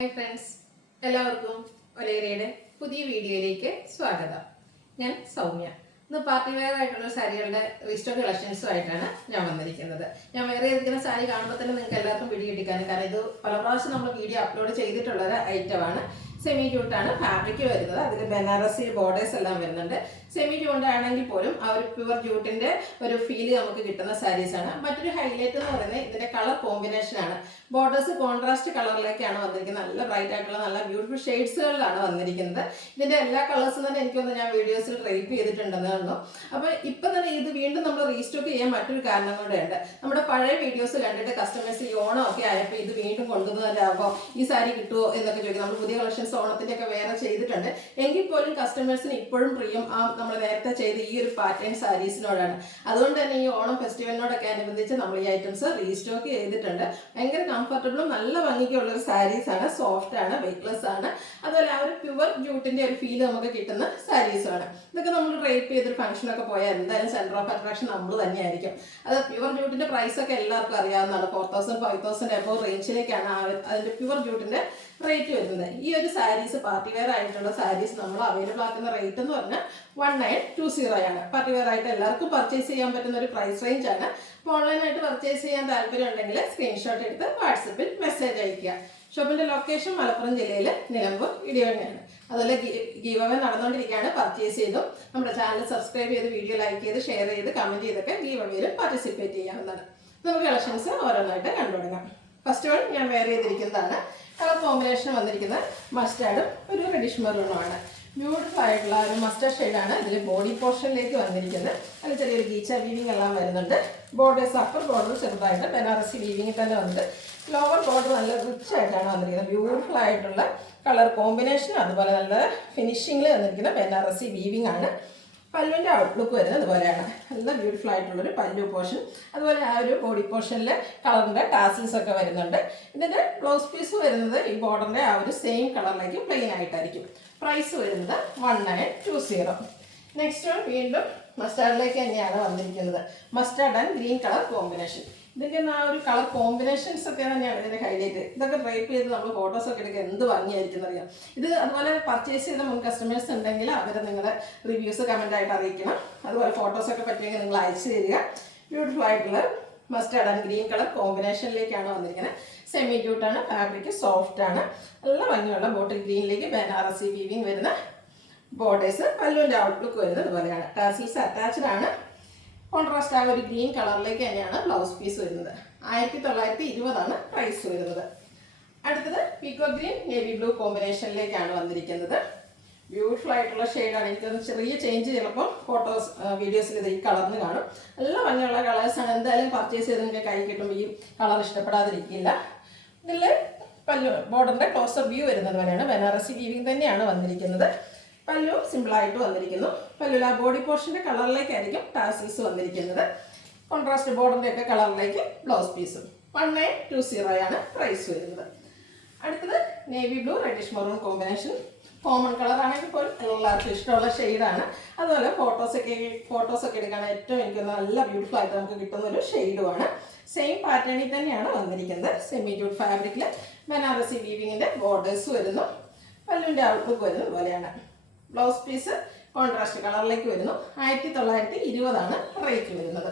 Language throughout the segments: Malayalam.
ഹായ് ഫ്രണ്ട്സ്, എല്ലാവർക്കും ഒരേരയുടെ പുതിയ വീഡിയോയിലേക്ക് സ്വാഗതം. ഞാൻ സൗമ്യ. ഇന്ന് പാർട്ടി വെയർ ആയിട്ടുള്ള സാരികളുടെ റീസ്റ്റോക്ക് കളക്ഷൻസുമായിട്ടാണ് ഞാൻ വന്നിരിക്കുന്നത്. ഞാൻ വേറെ ചെയ്തിരിക്കുന്ന സാരി കാണുമ്പോൾ തന്നെ നിങ്ങൾക്ക് എല്ലാവർക്കും പിടികിട്ടിക്കാനും, കാരണം ഇത് പല പ്രാവശ്യം നമ്മൾ വീഡിയോ അപ്ലോഡ് ചെയ്തിട്ടുള്ള ഒരു ഐറ്റമാണ്. സെമി ജൂട്ടാണ് ഫാബ്രിക് വരുന്നത്. അതിൽ ബനാറസി ബോർഡേഴ്സ് എല്ലാം വരുന്നുണ്ട്. സെമി ജൂട്ട് ആണെങ്കിൽ പോലും ആ ഒരു പ്യുവർ ജൂട്ടിന്റെ ഒരു ഫീല് നമുക്ക് കിട്ടുന്ന സാരീസാണ്. മറ്റൊരു ഹൈലൈറ്റ് എന്ന് പറയുന്നത് ഇതിന്റെ കളർ കോമ്പിനേഷൻ ആണ്. ബോർഡേഴ്സ് കോൺട്രാസ്റ്റ് കളറിലേക്കാണ് വന്നിരിക്കുന്നത്. നല്ല ബ്രൈറ്റ് ആയിട്ടുള്ള നല്ല ബ്യൂട്ടിഫുൾ ഷെയ്ഡ്സുകളിലാണ് വന്നിരിക്കുന്നത്. ഇതിന്റെ എല്ലാ കളേഴ്സും തന്നെ എനിക്കൊന്ന് ഞാൻ വീഡിയോസിൽ ട്രൈപ്പ് ചെയ്തിട്ടുണ്ടെന്ന് പറഞ്ഞു. അപ്പോൾ ഇപ്പം തന്നെ ഇത് വീണ്ടും നമ്മൾ റീസ്റ്റോക്ക് ചെയ്യാൻ മറ്റൊരു കാരണം കൊണ്ടുണ്ട്. നമ്മുടെ പഴയ വീഡിയോസ് കണ്ടിട്ട് കസ്റ്റമേഴ്സ് ഈ ഓണം ഒക്കെ ആയപ്പോൾ ഇത് വീണ്ടും കൊണ്ടുവന്നതാകുമ്പോൾ ഈ സാരി കിട്ടുമോ എന്നൊക്കെ ചോദിക്കും. നമ്മൾ പുതിയ കളക്ഷൻസ് ഓണത്തിന്റെ ഒക്കെ വേറെ ചെയ്തിട്ടുണ്ട്. എങ്കിൽ പോലും കസ്റ്റമേഴ്സിന് ഇപ്പോഴും പ്രിയം നമ്മൾ നേരത്തെ ചെയ്ത ഈ ഒരു പാറ്റേൺ സാരീസിനോടാണ്. അതുകൊണ്ട് തന്നെ ഈ ഓണം ഫെസ്റ്റിവലിനോടൊക്കെ അനുബന്ധിച്ച് നമ്മൾ ഈ ഐറ്റംസ് റീസ്റ്റോക്ക് ചെയ്തിട്ടുണ്ട്. ഭയങ്കര കംഫർട്ടബിളും നല്ല ഭംഗിക്കുള്ള ഒരു സാരീസ് ആണ്. സോഫ്റ്റ് ആണ്, വെയ്റ്റ്ലെസ് ആണ്. അതുപോലെ ആ ഒരു പ്യുവർ ജൂട്ടിന്റെ ഒരു ഫീൽ നമുക്ക് കിട്ടുന്ന സാരീസുമാണ്. ഇതൊക്കെ നമ്മൾ റേപ്പ് ചെയ്തൊരു ഫംഗ്ഷനൊക്കെ പോയാൽ എന്തായാലും സെന്റർ ഓഫ് അട്രാക്ഷൻ നമ്മൾ തന്നെയായിരിക്കും. അത് പ്യുവർ ജൂട്ടിന്റെ പ്രൈസ് ഒക്കെ എല്ലാവർക്കും അറിയാവുന്നതാണ്. 4000 5000 എബോ റേഞ്ചിലേക്കാണ് അതിന്റെ പ്യുവർ ജൂട്ടിന്റെ റേറ്റ് വരുന്നത്. ഈ ഒരു സാരീസ് പാർട്ടി വെയർ ആയിട്ടുള്ള സാരീസ് നമ്മൾ അവൈലബിൾ ആക്കുന്ന റേറ്റ് എന്ന് പറഞ്ഞാൽ 1920 ആണ്. പാർട്ടി വെയർ ആയിട്ട് എല്ലാവർക്കും പർച്ചേസ് ചെയ്യാൻ പറ്റുന്ന ഒരു പ്രൈസ് റേഞ്ച് ആണ്. അപ്പോൾ ഓൺലൈനായിട്ട് പർച്ചേസ് ചെയ്യാൻ താല്പര്യം ഉണ്ടെങ്കിൽ സ്ക്രീൻഷോട്ട് എടുത്ത് വാട്സപ്പിൽ മെസ്സേജ് അയക്കുക. ഷോപ്പിന്റെ ലൊക്കേഷൻ മലപ്പുറം ജില്ലയിൽ നിലമ്പൂർ ഇടിവണ്ണയാണ്. അതുപോലെ ഗീവ് അവേ നടന്നുകൊണ്ടിരിക്കുകയാണ്. പർച്ചേസ് ചെയ്തും നമ്മുടെ ചാനൽ സബ്സ്ക്രൈബ് ചെയ്ത് വീഡിയോ ലൈക്ക് ചെയ്ത് ഷെയർ ചെയ്ത് കമന്റ് ചെയ്തൊക്കെ ഗീവ് അവേയിൽ പാർട്ടിസിപ്പേറ്റ് ചെയ്യാവുന്നതാണ്. നമുക്ക് കളക്ഷൻസ് ഓരോന്നായിട്ട് കണ്ടു തുടങ്ങാം. ഫസ്റ്റ് വൺ ഞാൻ വെയർ ചെയ്തിരിക്കുന്നതാണ്. കളർ കോമ്പിനേഷൻ വന്നിരിക്കുന്നത് മസ്റ്റാർഡും ഒരു റെഡിഷ് മെറൂണുമാണ്. ബ്യൂട്ടിഫുൾ ആയിട്ടുള്ള ഒരു മസ്റ്റാർഡ് ഷെയ്ഡാണ് ഇതിൽ ബോഡി പോർഷനിലേക്ക് വന്നിരിക്കുന്നത്. അതിൽ ചെറിയൊരു ഗീച്ച വീവിങ് എല്ലാം വരുന്നുണ്ട്. ബോർഡേഴ്സ് അപ്പർ ബോർഡർ ചെറുതായിട്ട് ബനാറസി വീവിങ് തന്നെ വന്നിട്ട് ലോവർ ബോർഡർ നല്ല റിച്ച് ആയിട്ടാണ് വന്നിരിക്കുന്നത്. ബ്യൂട്ടിഫുൾ ആയിട്ടുള്ള കളർ കോമ്പിനേഷൻ, അതുപോലെ നല്ല ഫിനിഷിങ്ങിൽ വന്നിരിക്കുന്ന ബനാറസി വീവിങ് ആണ്. പല്ലുവിൻ്റെ ഔട്ട്ലുക്ക് വരുന്നത് അതുപോലെയാണ്. നല്ല ബ്യൂട്ടിഫുൾ ആയിട്ടുള്ളൊരു പല്ലു പോർഷൻ, അതുപോലെ ആ ഒരു ബോഡി പോർഷനിൽ കളറിൻ്റെ ടാസിൽസ് ഒക്കെ വരുന്നുണ്ട്. ഇതിൻ്റെ ബ്ലൗസ് പീസ് വരുന്നത് ഈ ബോർഡറിൻ്റെ ആ ഒരു സെയിം കളറിലേക്ക് പ്ലെയിൻ ആയിട്ടായിരിക്കും. പ്രൈസ് വരുന്നത് 1920. നെക്സ്റ്റ് വൺ വീണ്ടും മസ്റ്റാർഡിലേക്ക് തന്നെയാണ് വന്നിരിക്കുന്നത്. Mustard and green colour combination. ഇതിൻ്റെ ആ ഒരു കളർ കോമ്പിനേഷൻസ് ഒക്കെ തന്നെയാണ് ഇതിൻ്റെ ഹൈലൈറ്റ്. ഇതൊക്കെ ഡ്രൈപ്പ് ചെയ്ത് നമ്മൾ ഫോട്ടോസൊക്കെ എടുക്കുക എന്ത് ഭംഗിയായിരിക്കും അറിയാം. ഇത് അതുപോലെ പർച്ചേസ് ചെയ്ത മുൻ കസ്റ്റമേഴ്സ് ഉണ്ടെങ്കിൽ അവർ നിങ്ങളുടെ റിവ്യൂസ് കമൻ്റായിട്ട് അറിയിക്കണം. അതുപോലെ ഫോട്ടോസൊക്കെ പറ്റുമെങ്കിൽ നിങ്ങൾ അയച്ചു തരിക. ബ്യൂട്ടിഫുൾ ആയിട്ടുള്ള മസ്റ്റാർഡ് ആൻഡ് ഗ്രീൻ കളർ കോമ്പിനേഷനിലേക്കാണ് വന്നിരിക്കുന്നത്. സെമി ജൂട്ടാണ്, ഫാബ്രിക് സോഫ്റ്റ് ആണ്. നല്ല ഭംഗിയുള്ള ബോട്ടിൽ ഗ്രീനിലേക്ക് ബനാറസി വീവിങ് വരുന്ന ബോർഡേഴ്സ്. പല്ലുവിൻ്റെ ഔട്ട്ലുക്ക് വരുന്നത് അതുപോലെയാണ്. ടാസിൽസ് അറ്റാച്ച്ഡ് ആണ്. കോൺട്രാസ്റ്റ് ആ ഒരു ഗ്രീൻ കളറിലേക്ക് തന്നെയാണ് ബ്ലൗസ് പീസ് വരുന്നത്. 1920 പ്രൈസ് വരുന്നത്. അടുത്തത് പീക്കോ ഗ്രീൻ നേവി ബ്ലൂ കോമ്പിനേഷനിലേക്കാണ് വന്നിരിക്കുന്നത്. ബ്യൂട്ടിഫുൾ ആയിട്ടുള്ള ഷെയ്ഡാണ്. എനിക്കൊന്ന് ചെറിയ ചേഞ്ച് ചിലപ്പോൾ ഫോട്ടോസ് വീഡിയോസിൽ ഇത് ഈ കളറിന് കാണും. നല്ല ഭംഗിയുള്ള കളേഴ്സാണ്. എന്തായാലും പർച്ചേസ് ചെയ്ത് നിങ്ങൾക്ക് കൈ കിട്ടുമ്പോൾ ഈ കളർ ഇഷ്ടപ്പെടാതിരിക്കില്ല. ഇതിൽ പല്ലു ബോർഡറിൻ്റെ ക്ലോസർ വ്യൂ വരുന്നത് പോലെയാണ്. ബനാറസി വീവിങ് തന്നെയാണ് വന്നിരിക്കുന്നത്. പല്ലു സിമ്പിളായിട്ട് വന്നിരിക്കുന്നു. പല്ലു ആ ബോഡി പോർഷൻ്റെ കളറിലേക്കായിരിക്കും ടാസിൽസ് വന്നിരിക്കുന്നത്. കോൺട്രാസ്റ്റ് ബോർഡറിൻ്റെ ഒക്കെ കളറിലേക്ക് ബ്ലൗസ് പീസും. 1920 പ്രൈസ് വരുന്നത്. അടുത്തത് navy blue reddish maroon combination. Common colour ആണെങ്കിൽ പോലും എല്ലാവർക്കും ഇഷ്ടമുള്ള ഷെയ്ഡാണ്. അതുപോലെ ഫോട്ടോസൊക്കെ എടുക്കാൻ ഏറ്റവും എനിക്ക് നല്ല ബ്യൂട്ടിഫുൾ ആയിട്ട് നമുക്ക് കിട്ടുന്ന ഒരു ഷെയ്ഡുമാണ്. സെയിം പാറ്റേണിൽ തന്നെയാണ് വന്നിരിക്കുന്നത്. സെമി ജൂട്ട് ഫാബ്രിക്കിൽ ബനാറസി വീവിങ്ങിൻ്റെ ബോർഡേഴ്സ് വരുന്നു. പല്ലുവിൻ്റെ ഔട്ട്ലുക്ക് വരുന്നത് പോലെയാണ്. ബ്ലൗസ് പീസ് കോൺട്രാസ്റ്റ് കളറിലേക്ക് വരുന്നു. 1920 റേറ്റ് വരുന്നത്.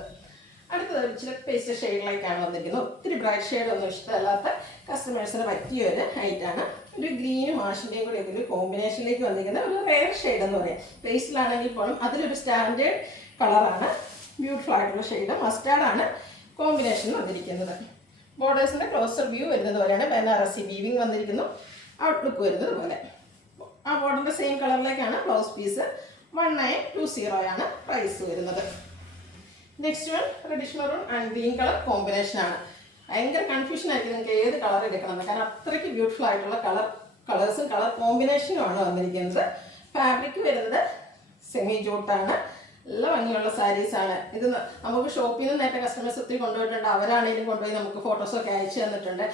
അടുത്തത് ഇച്ചിരി പേസ്റ്റ് ഷെയ്ഡിലേക്കാണ് വന്നിരിക്കുന്നത്. ഒത്തിരി ബ്രൈറ്റ് ഷെയ്ഡ് ഒന്നും ഇഷ്ടമല്ലാത്ത കസ്റ്റമേഴ്സിന് പറ്റിയ ഒരു ഐറ്റാണ്. ഒരു ഗ്രീനും ആഷിൻ്റെയും കൂടി ഒരു കോമ്പിനേഷനിലേക്ക് വന്നിരിക്കുന്ന ഒരു റെയർ ഷെയ്ഡ് എന്ന് പറയാം. പേസ്റ്റിലാണെങ്കിൽ പോലും അതിലൊരു സ്റ്റാൻഡേർഡ് കളറാണ്. ബ്യൂട്ടിഫുൾ ആയിട്ടുള്ള ഷെയ്ഡ് മസ്റ്റാർഡാണ് കോമ്പിനേഷൻ വന്നിരിക്കുന്നത്. ബോർഡേഴ്സിൻ്റെ ക്ലോസർ വ്യൂ വരുന്നത് പോലെയാണ്. ബനാറസി വീവിങ് വന്നിരിക്കുന്നു. ഔട്ട്ലുക്ക് വരുന്നത് പോലെ. ആ ബോർഡറിൻ്റെ സെയിം കളറിലേക്കാണ് ബ്ലൗസ് പീസ്. 1920 പ്രൈസ് വരുന്നത്. Next one reddish maroon and green colour കോമ്പിനേഷനാണ്. ഭയങ്കര കൺഫ്യൂഷൻ ആയിരിക്കും നിങ്ങൾക്ക് ഏത് കളർ എടുക്കണമെന്ന്. കാരണം അത്രയ്ക്ക് ബ്യൂട്ടിഫുൾ ആയിട്ടുള്ള കളേഴ്സും കളർ കോമ്പിനേഷനുമാണ് വന്നിരിക്കുന്നത്. ഫാബ്രിക് വരുന്നത് സെമി ജൂട്ടാണ്. നല്ല ഭംഗിയുള്ള സാരീസാണ്. ഇത് നമുക്ക് ഷോപ്പിൽ നിന്ന് നേരത്തെ കസ്റ്റമേഴ്സ് ഒത്തിരി കൊണ്ടുപോയിട്ടുണ്ട്. അവരാണെങ്കിലും കൊണ്ടുപോയി നമുക്ക് ഫോട്ടോസൊക്കെ അയച്ചു തന്നിട്ടുണ്ട്.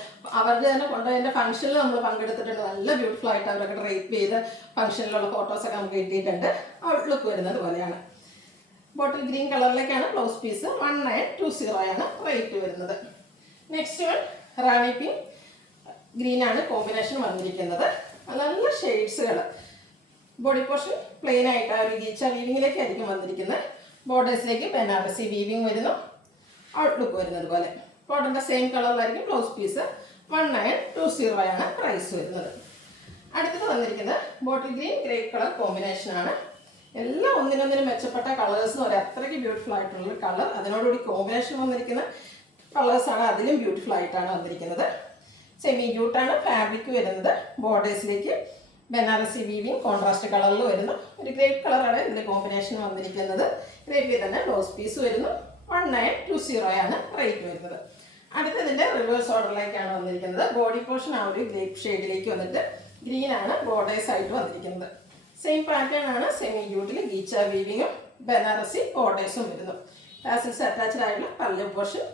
അവരുടെ തന്നെ കൊണ്ടുപോയതിൻ്റെ ഫംഗ്ഷനിൽ നമ്മൾ പങ്കെടുത്തിട്ടുണ്ട്. നല്ല ബ്യൂട്ടിഫുൾ ആയിട്ട് അവരൊക്കെ ഡ്രൈപ്പ് ചെയ്ത് ഫംഗ്ഷനിലുള്ള ഫോട്ടോസൊക്കെ നമുക്ക് കിട്ടിയിട്ടുണ്ട്. ഔട്ട്ലുക്ക് വരുന്നത് പോലെയാണ്. ബോട്ടിൽ ഗ്രീൻ കളറിലേക്കാണ് ബ്ലൗസ് പീസ്. 1920 റേറ്റ് വരുന്നത്. നെക്സ്റ്റ് വൺ റാണി പിങ്ക് ഗ്രീനാണ് കോമ്പിനേഷൻ വന്നിരിക്കുന്നത്. നല്ല ഷെയ്ഡ്സുകൾ. ബോഡി പോർഷൻ പ്ലെയിൻ ആയിട്ട് ആ ഒരു ഗീച്ച വീവിങ്ങിലേക്കായിരിക്കും വന്നിരിക്കുന്നത്. ബോർഡേഴ്സിലേക്ക് ബനാറസി വീവിങ് വരുന്നു. ഔട്ട്ലുക്ക് വരുന്നത് പോലെ കോട്ടൻ്റെ സെയിം കളറിലായിരിക്കും ബ്ലൗസ് പീസ്. 1920 ആണ് പ്രൈസ് വരുന്നത്. അടുത്തത് വന്നിരിക്കുന്നത് ബോട്ടിൽ ഗ്രീൻ ഗ്രേ കളർ കോമ്പിനേഷനാണ്. എല്ലാം ഒന്നിനൊന്നിനും മെച്ചപ്പെട്ട കളേഴ്സ് എന്ന് പറയാം. അത്രയ്ക്ക് ബ്യൂട്ടിഫുൾ ആയിട്ടുള്ള കളർ. അതിനോടുകൂടി കോമ്പിനേഷൻ വന്നിരിക്കുന്ന കളേഴ്സാണ് അതിലും ബ്യൂട്ടിഫുൾ ആയിട്ടാണ് വന്നിരിക്കുന്നത്. സെമി ജ്യൂട്ടാണ് ഫാബ്രിക് വരുന്നത്. ബോർഡേഴ്സിലേക്ക് ബനാറസി വീവിങ് കോൺട്രാസ്റ്റ് കളറിൽ വരുന്നു. ഒരു ഗ്രേപ്പ് കളറാണ് ഇതിൻ്റെ കോമ്പിനേഷൻ വന്നിരിക്കുന്നത്. ഗ്രേപ്പിൽ തന്നെ ബ്ലൗസ് പീസ് വരുന്നു. 1920 ആണ് റേറ്റ് വരുന്നത്. അടുത്തതിൻ്റെ റിവേഴ്സ് ഓർഡറിലേക്കാണ് വന്നിരിക്കുന്നത്. ബോഡി പോർഷൻ ആ ഒരു ഗ്രേപ്പ് ഷെയ്ഡിലേക്ക് വന്നിട്ട് ഗ്രീനാണ് ബോർഡേഴ്സ് ആയിട്ട് വന്നിരിക്കുന്നത്. സെയിം പാറ്റേൺ ആണ്. സെമി ജ്യൂട്ടിൽ ഗീച്ച വീവിങ്ങും ബനാറസി ബോർഡേഴ്സും വരുന്നു. ടാസൽസ് അറ്റാച്ച്ഡ് ആയിട്ടുള്ള പല്ലു പോർഷൻ.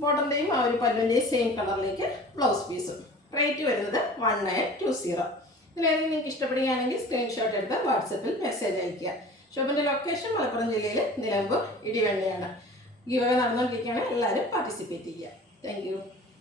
ബോട്ടറിൻ്റെയും ആ ഒരു പല്ലുവിൻ്റെയും സെയിം കളറിലേക്ക് ബ്ലൗസ് പീസും. റേറ്റ് വരുന്നത് 1920. ഇതിലേതെങ്കിലും നിങ്ങൾക്ക് ഇഷ്ടപ്പെടുകയാണെങ്കിൽ സ്ക്രീൻഷോട്ട് എടുത്ത് വാട്സപ്പിൽ മെസ്സേജ് അയയ്ക്കുക. ഷോപ്പിൻ്റെ ലൊക്കേഷൻ മലപ്പുറം ജില്ലയിൽ നിലമ്പൂർ ഇടിവെള്ളിയാണ്. ഗിവ് അവേ നടന്നുകൊണ്ടിരിക്കുകയാണ്. എല്ലാവരും പാർട്ടിസിപ്പേറ്റ് ചെയ്യുക. Thank you.